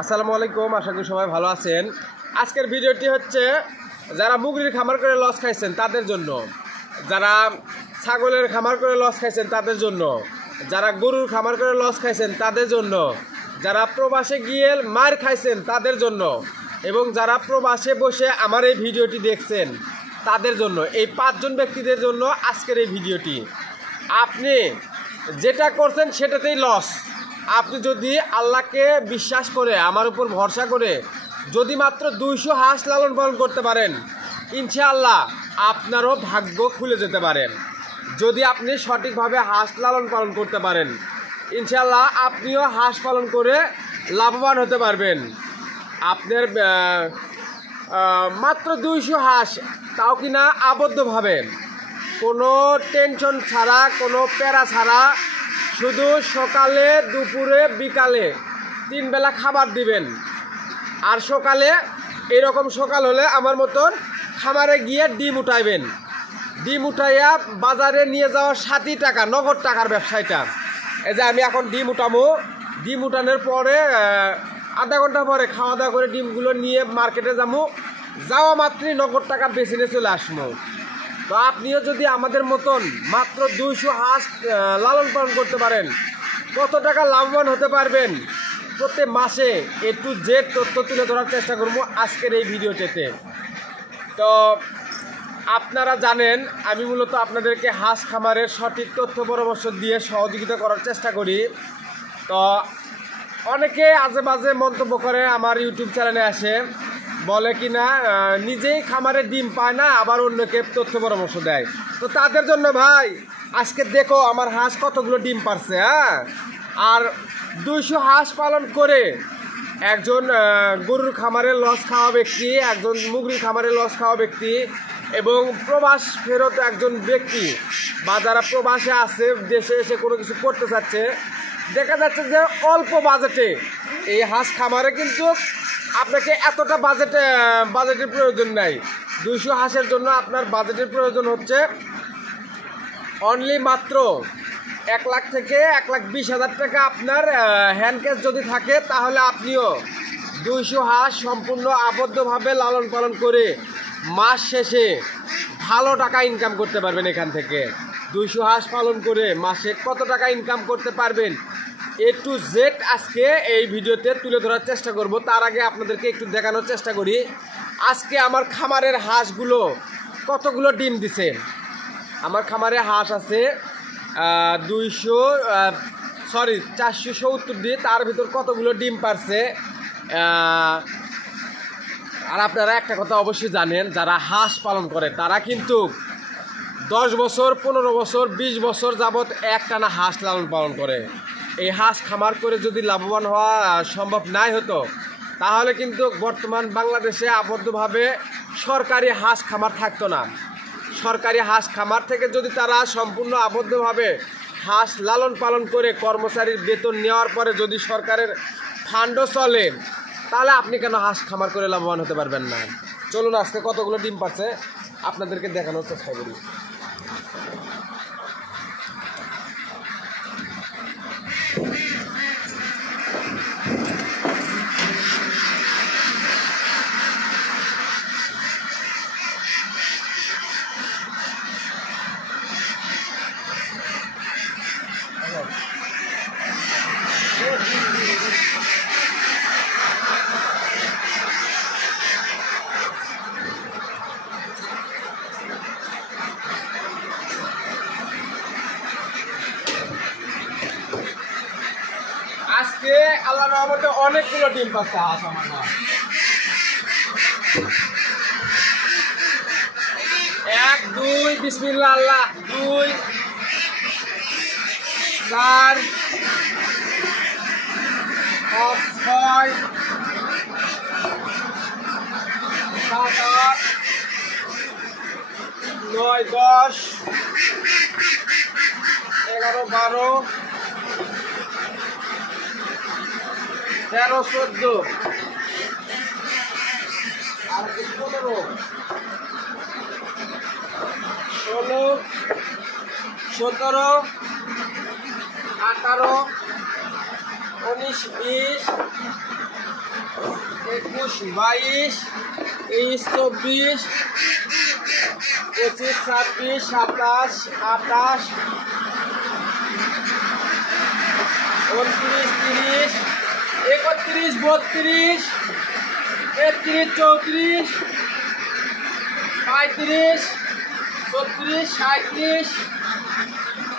আসসালামু আলাইকুম, আশা করি সবাই ভালো আছেন। আজকের ভিডিওটি হচ্ছে যারা মুরগির খামার করে লস খাইছেন তাদের জন্য, যারা ছাগলের খামার করে লস খাইছেন তাদের জন্য, যারা গরুর খামার করে লস খাইছেন তাদের জন্য, যারা প্রবাসে গিয়ে মার খাইছেন তাদের জন্য, এবং যারা প্রবাসে বসে আমার এই ভিডিওটি দেখছেন তাদের জন্য, এই 5 জন ব্যক্তিদের জন্য আজকের এই ভিডিওটি। আপনি যেটা করছেন সেটাতেই লস। আপনি যদি আল্লাহকে বিশ্বাস করে, আমার উপর ভরসা করে যদি মাত্র 200 হাঁস লালন পালন করতে পারেন, ইনশাআল্লাহ আপনারও ভাগ্য খুলে যেতে পারেন। যদি আপনি সঠিকভাবে হাঁস লালন পালন করতে পারেন, ইনশাআল্লাহ আপনিও হাঁস পালন করে লাভবান হতে পারবেন। আপনার মাত্র 200 হাঁস, তাও কিনা আবদ্ধভাবে, কোনো টেনশন ছাড়া, কোনো প্যারা ছাড়া, শুধু সকালে, দুপুরে, বিকালে 3 বেলা খাবার দিবেন। আর সকালে এরকম সকাল হলে আমার মতন খামারে গিয়ে ডিম উঠাইবেন। ডিম উঠাইয়া বাজারে নিয়ে যাওয়া 60 টাকা, নগদ টাকার ব্যবসায়টা। এই যে আমি এখন ডিম উঠাবো, ডিম উঠানোর পরে আধা ঘন্টা পরে খাওয়া দাওয়া করে ডিমগুলো নিয়ে মার্কেটে যাবো, যাওয়া মাত্রই নগদ টাকা বেছে নিয়ে চলে আসবো। তো আপনিও যদি আমাদের মতন মাত্র 200 হাঁস লালন পালন করতে পারেন, কত টাকা লাভবান হতে পারবেন প্রত্যেক মাসে A to Z তথ্য তুলে ধরার চেষ্টা করবো আজকের এই ভিডিওটিতে। তো আপনারা জানেন আমি মূলত আপনাদেরকে হাঁস খামারের সঠিক তথ্য পরামর্শ দিয়ে সহযোগিতা করার চেষ্টা করি। তো অনেকে আজে বাজে মন্তব্য করে আমার ইউটিউব চ্যানেলে আসে, বলে কি না নিজেই খামারে ডিম পায় না, আবার অন্যকে তথ্য পরামর্শ দেয়। তো তাদের জন্য ভাই আজকে দেখো আমার হাঁস কতগুলো ডিম পারছে। আর 200 হাঁস পালন করে একজন গরুর খামারে লস খাওয়া ব্যক্তি, একজন মুরগির খামারে লস খাওয়া ব্যক্তি, এবং প্রবাস ফেরত একজন ব্যক্তি, বা যারা প্রবাসে আছে, দেশে এসে কোনো কিছু করতে চাচ্ছে, দেখা যাচ্ছে যে অল্প বাজেটে এই হাঁস খামারে কিন্তু আপনাকে এতটা বাজেটের প্রয়োজন নাই। 200 হাঁসের জন্য আপনার বাজেটের প্রয়োজন হচ্ছে অনলি মাত্র 1 লাখ থেকে 1,20,000 টাকা আপনার হ্যান্ড ক্যাশ যদি থাকে, তাহলে আপনিও 200 হাঁস সম্পূর্ণ আবদ্ধভাবে লালন পালন করে মাস শেষে ভালো টাকা ইনকাম করতে পারবেন। এখান থেকে 200 হাঁস পালন করে মাসে কত টাকা ইনকাম করতে পারবেন A to Z আজকে এই ভিডিওতে তুলে ধরার চেষ্টা করব। তার আগে আপনাদেরকে একটু দেখানোর চেষ্টা করি আজকে আমার খামারের হাঁসগুলো কতগুলো ডিম দিছে। আমার খামারে হাঁস আছে 470 দিয়ে, তার ভিতর কতগুলো ডিম পারছে। আর আপনারা একটা কথা অবশ্যই জানেন, যারা হাঁস পালন করে তারা কিন্তু 10 বছর, 15 বছর, 20 বছর যাবৎ একটানা হাঁস লালন পালন করে। এই হাঁস খামার করে যদি লাভবান হওয়া সম্ভব নাই হতো, তাহলে কিন্তু বর্তমান বাংলাদেশে আবদ্ধভাবে সরকারি হাঁস খামার থাকতো না। সরকারি হাঁস খামার থেকে যদি তারা সম্পূর্ণ আবদ্ধভাবে হাঁস লালন পালন করে কর্মচারীর বেতন নেওয়ার পরে যদি সরকারের ফান্ডও চলে, তাহলে আপনি কেন হাঁস খামার করে লাভবান হতে পারবেন না? চলুন আজকে কতগুলো ডিম পাচ্ছে আপনাদেরকে দেখানোর চেষ্টা করি। আজকে আল্লাহর রহমতে অনেকগুলো ডিম পাচ্ছে হাঁস আমার না। 1 2 বিসমিল্লাহ, আল্লাহ 2 4 5 6 7 8 9 10 11 12 13 14 আর 15 16 17 18 19 20 21 22 23 24 25 26 27 28 29 30 31 32 33 34 35 36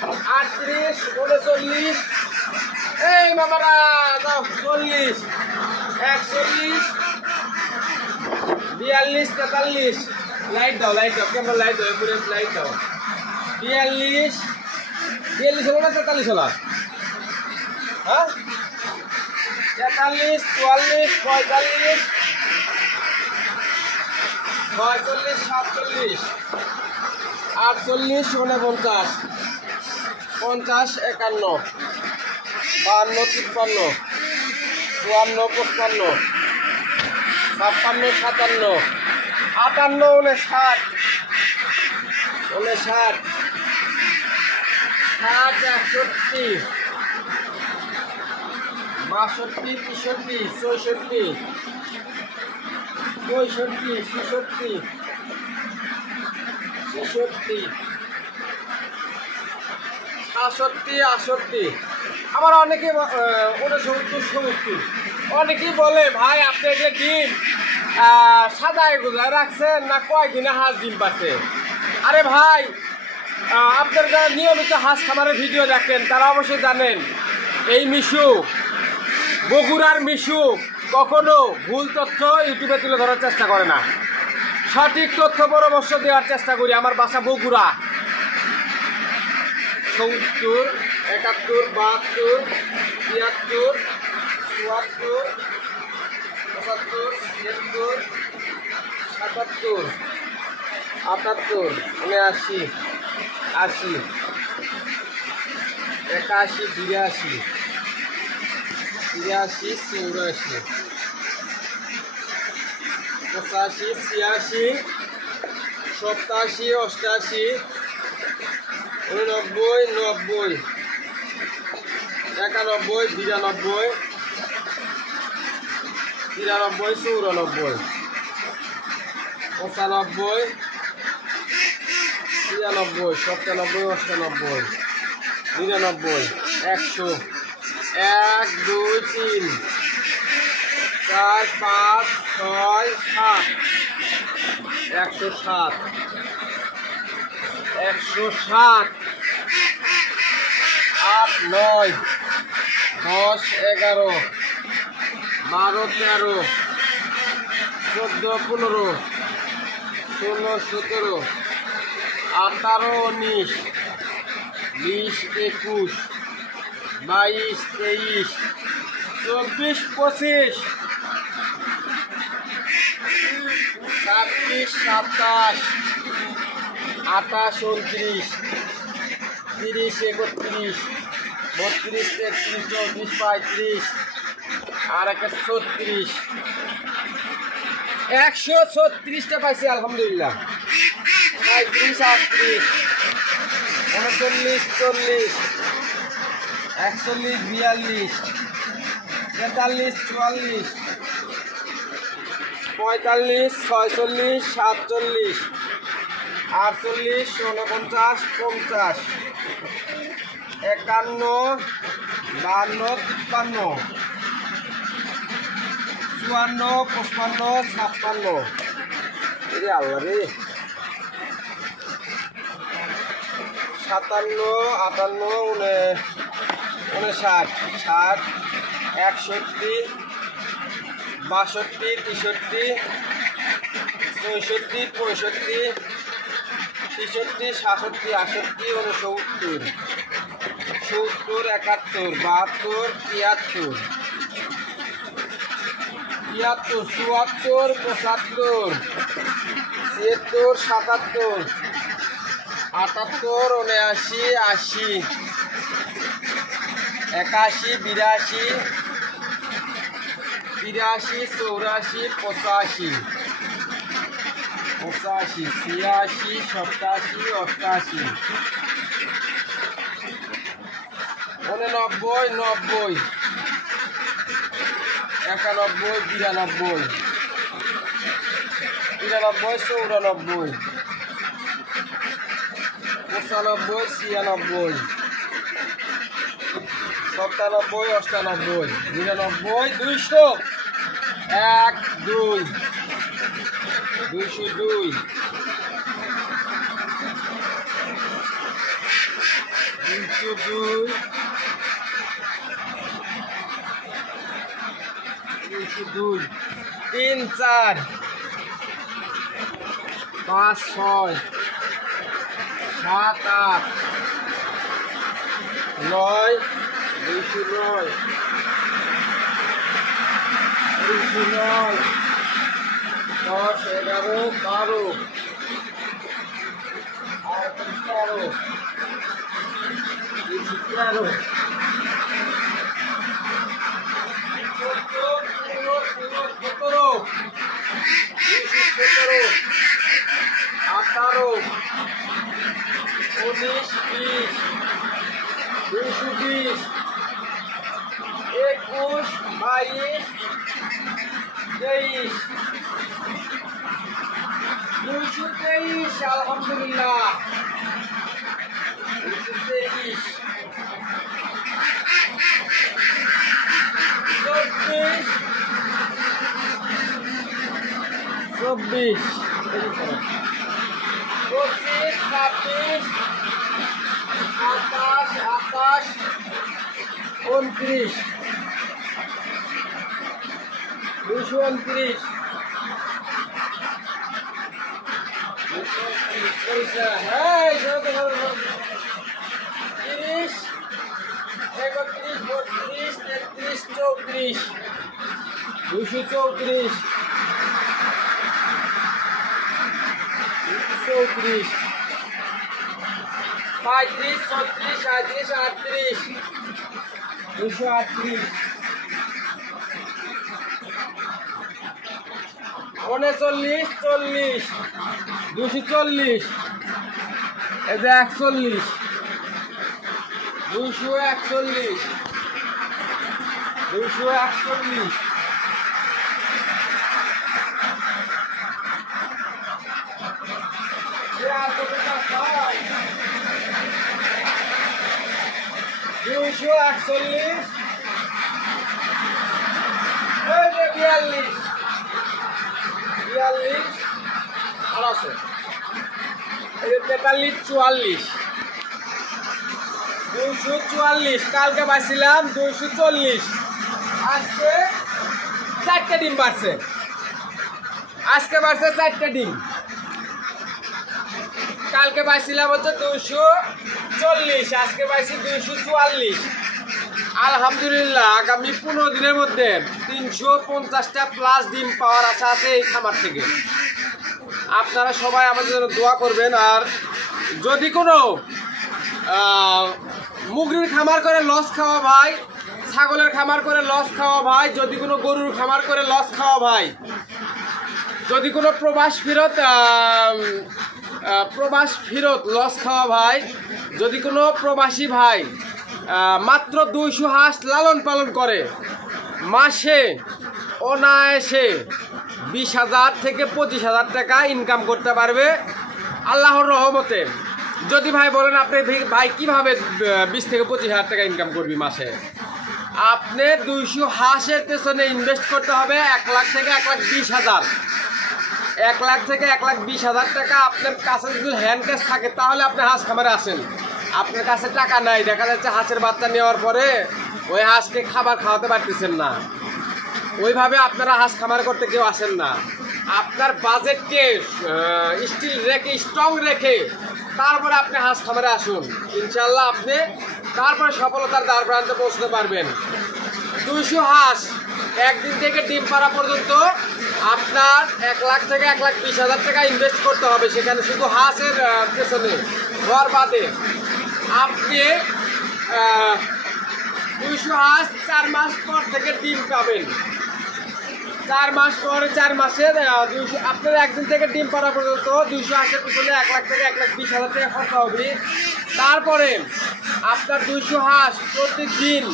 37 38 39 এই মামারা দাও 40 41 42 43 লাইট দাও কেমন লাইট দাও পুরো লাইট দাও 42 হলো না 43 হলো হ্যাঁ 43 44 45 46 47 48 49 50 51 52 53 54 55 56 57 58 59 60 61 62 63 64 65 66 67 68 আমার অনেকে 69 অনেকেই বলে ভাই আপনি এগুলো ডিম সাদায় গোজায় রাখছেন না কয়দিনে হাঁস ডিম পাচ্ছে। আরে ভাই আপনার যারা নিয়মিত হাঁস খামারের ভিডিও দেখেন তারা অবশ্যই জানেন এই মিশু বগুড়ার মিশু কখনো ভুল তথ্য ইউটিউবে তুলে ধরার চেষ্টা করে না, সঠিক তথ্য পরামর্শ দেওয়ার চেষ্টা করি। আমার বাসা বগুড়া। 70 71 72 73 74 75 76 77 78 79 80 81 82 83 84 85 86 87 88 89 90 91 92 93 94 95 96 97 98 99 100 1 2 3 4 5 6 7 107 107 8 9 10 11 12 13 14 15 16 17 18 19 20 21 22 23 24 25 26 27 28 29 30 31 32 33 34 35 আর একটা 36 136টা পাইছি আলহামদুলিল্লাহ। 35 38 39 40 41 42 43 44 45 46 47 48 49 50 51 52 53 54 55 56 এরে আল্লাহ রে 57 58 59 60 61 62 63 64 65 66 67 68 69 70 71 72 73 74 75 76 77 78 79 80 81 82 83 84 85 85 86 87 88 89 90 91, 92, 93, 94, 95, 96, 97, 98, 99, 200, 1, 2, 202, 202, 202, 3, 4, 5, 6, 7, 8, 9, 209, 209, 10, 11, 12, 13, 13, 220, 21, 22, 23, 223, alhamdulillah, 223, 24, 25, 26, 27, 28, 229, 234, 35, 36, 37, 238, 39, 40, 240, এই যে 41, 241, 241, 241, 42, 42, আর আছে 43, 44, 244, কালকে পাইছিলাম 240, আজকে 4টে ডিম বাড়ছে, আজকে বাড়ছে 4টে ডিম, কালকে পাইছিলাম হচ্ছে 240, আজকে পাইছি 244, আলহামদুলিল্লাহ আগামী 15 দিনের মধ্যে 350টা প্লাস ডিম পাওয়ার আশা আছে এই খামার থেকে। আপনারা সবাই আমাদের জন্য দোয়া করবেন। আর যদি কোনো মুরগির খামার করে লস খাওয়া ভাই, ছাগলের খামার করে লস খাওয়া ভাই, যদি কোনো গরুর খামার করে লস খাওয়া ভাই, যদি কোনো প্রবাস ফিরত লস খাওয়া ভাই, যদি কোনো প্রবাসী ভাই মাত্র 200 হাঁস লালন পালন করে মাসে অনায়াসে 20,000 থেকে 25,000 টাকা ইনকাম করতে পারবে আল্লাহর রহমতে। যদি ভাই বলেন আপনি ভাই কীভাবে 20 থেকে 25,000 টাকা ইনকাম করবি মাসে, আপনি 200 হাঁসের পেছনে ইনভেস্ট করতে হবে 1 লাখ থেকে 1,20,000, 1 লাখ থেকে 1,20,000 টাকা আপনার কাছে যদি হ্যান্ড ক্যাশ থাকে তাহলে আপনি হাঁস খামারে আসেন। আপনার কাছে টাকা নাই, দেখা যাচ্ছে হাঁসের বাচ্চা নেওয়ার পরে ওই হাঁসকে খাবার খাওয়াতে পারতেছেন না, ওইভাবে আপনারা হাঁস খামার করতে কেউ আসেন না। আপনার বাজেটকে স্ট্রং রেখে তারপরে আপনি হাঁস খামারে আসুন, ইনশাল্লাহ আপনি তারপরে সফলতার দ্বার প্রান্তে পৌঁছতে পারবেন। 200 হাঁস একদিন থেকে ডিম পাড়া পর্যন্ত আপনার 1 লাখ থেকে 1,20,000 টাকা ইনভেস্ট করতে হবে, সেখানে শুধু হাঁসের পেছনে ঘর বাদে। আপনি 200 হাঁস 4 মাস পর থেকে ডিম পাবেন, 4 মাস পরে 4 মাসের 200 আপনার একদিন থেকে ডিম পাড়া পর্যন্ত 200 হাঁসের পিছনে 1 লাখ থেকে 1,20,000 টাকা খরচা হবে। তারপরে আপনার 200 হাঁস প্রতিদিন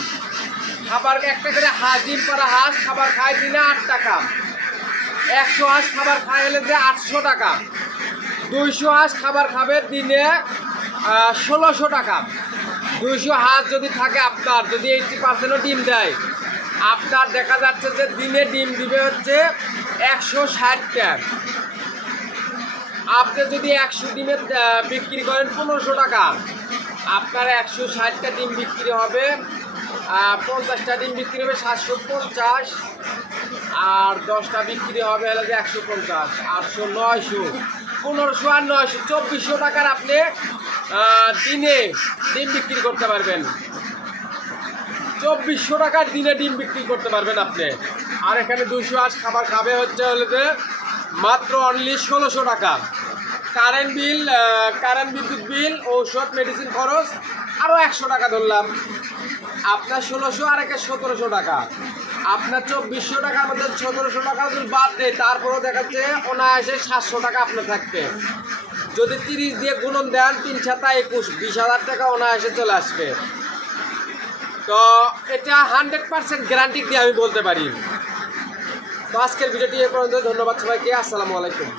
খাবার একটা করে হাঁস, ডিম পাড়া হাঁস খাবার খায় দিনে 8 টাকা। 100 হাঁস খাবার খায় হলে যে 800 টাকা। 200 হাঁস খাবার খাবে দিনে 1600 টাকা। 200 হাঁস যদি থাকে, আপনার যদি 80%ও ডিম দেয়, আপনার দেখা যাচ্ছে যে দিনে ডিম দিবে হচ্ছে 160টা। আপনি যদি 100 ডিমের বিক্রি করেন 1500 টাকা, আপনার 160টা ডিম বিক্রি হবে, 50টা ডিম বিক্রি হবে 750, আর 10টা বিক্রি হবে হলে যে 150, 800, 900, 1500 আর 900, 2400 টাকার আপনি দিনে ডিম বিক্রি করতে পারবেন। 2400 টাকার দিনে ডিম বিক্রি করতে পারবেন আপনি। আর এখানে 200 হাঁস খাবার খাবে হচ্ছে হলে যে মাত্র অনলি 1600 টাকা। কারেন্ট বিল, বিদ্যুৎ বিল, ঔষধ, মেডিসিন খরচ আরও 100 টাকা ধরলাম, আপনার 1600 আর একে 1700 টাকা। আপনার 2400 টাকার মধ্যে 1700 টাকা যদি বাদ দেয়, তারপরেও দেখাচ্ছে অনায়াসে 700 টাকা আপনার থাকবে। যদি 30 দিয়ে গুণন দেন, 3 7 21, 20,000 টাকা অনায়াসে চলে আসবে। তো এটা 100% গ্যারান্টি দিয়ে আমি বলতে পারি। তো আজকের ভিডিওটি এ পর্যন্ত। ধন্যবাদ সবাইকে। আসসালামু আলাইকুম।